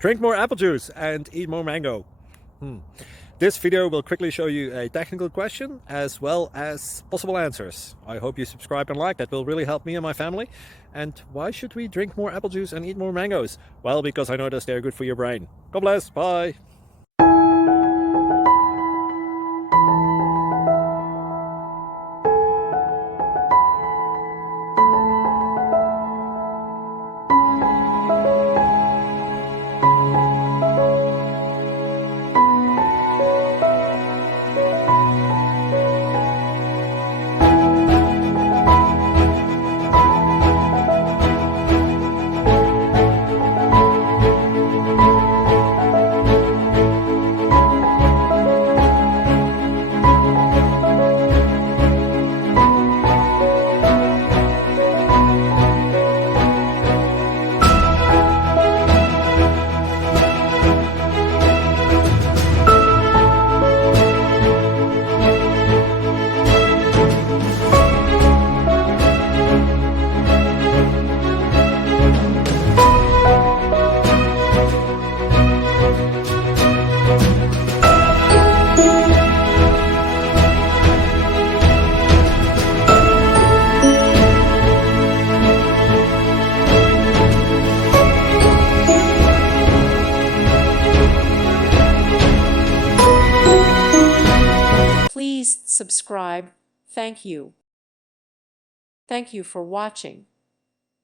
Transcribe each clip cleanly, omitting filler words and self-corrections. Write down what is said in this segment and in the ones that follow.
Drink more apple juice and eat more mango. This video will quickly show you a technical question as well as possible answers. I hope you subscribe and like, that will really help me and my family. And why should we drink more apple juice and eat more mangoes? Well, because I noticed they're good for your brain. God bless, bye! Please subscribe. Thank you. Thank you for watching.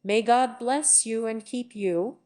May God bless you and keep you.